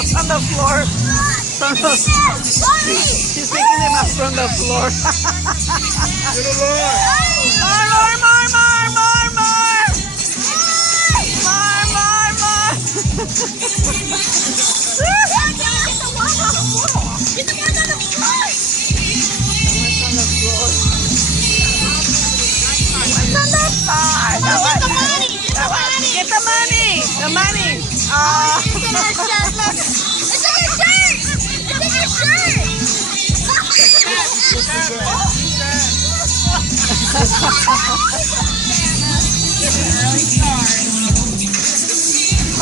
house on the floor. She's picking them up from the floor. Get the money! The money! It's in her shirt, look! It's in your shirt! It's in your shirt!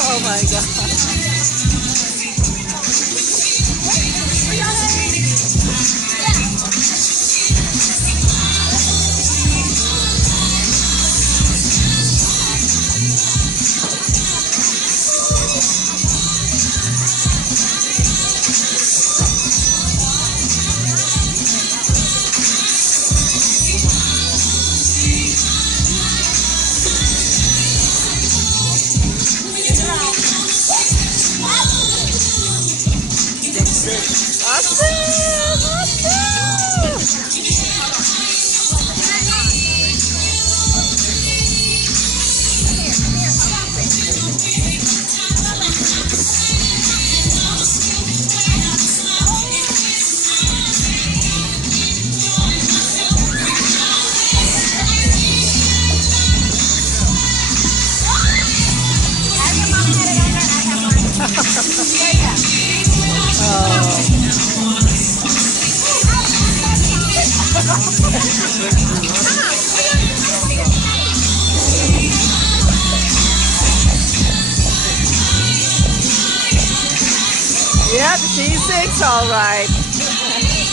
Oh my God. Yep, she's 6, all right.